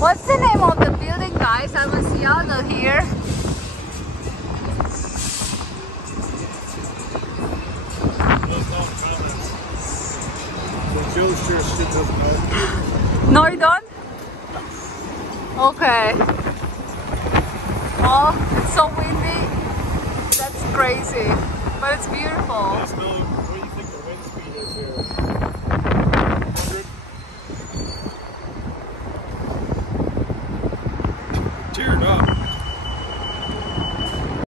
What's the name of the building, guys? I'm in Seattle here. No, you don't? Okay. Oh, it's so windy. That's crazy. But it's beautiful.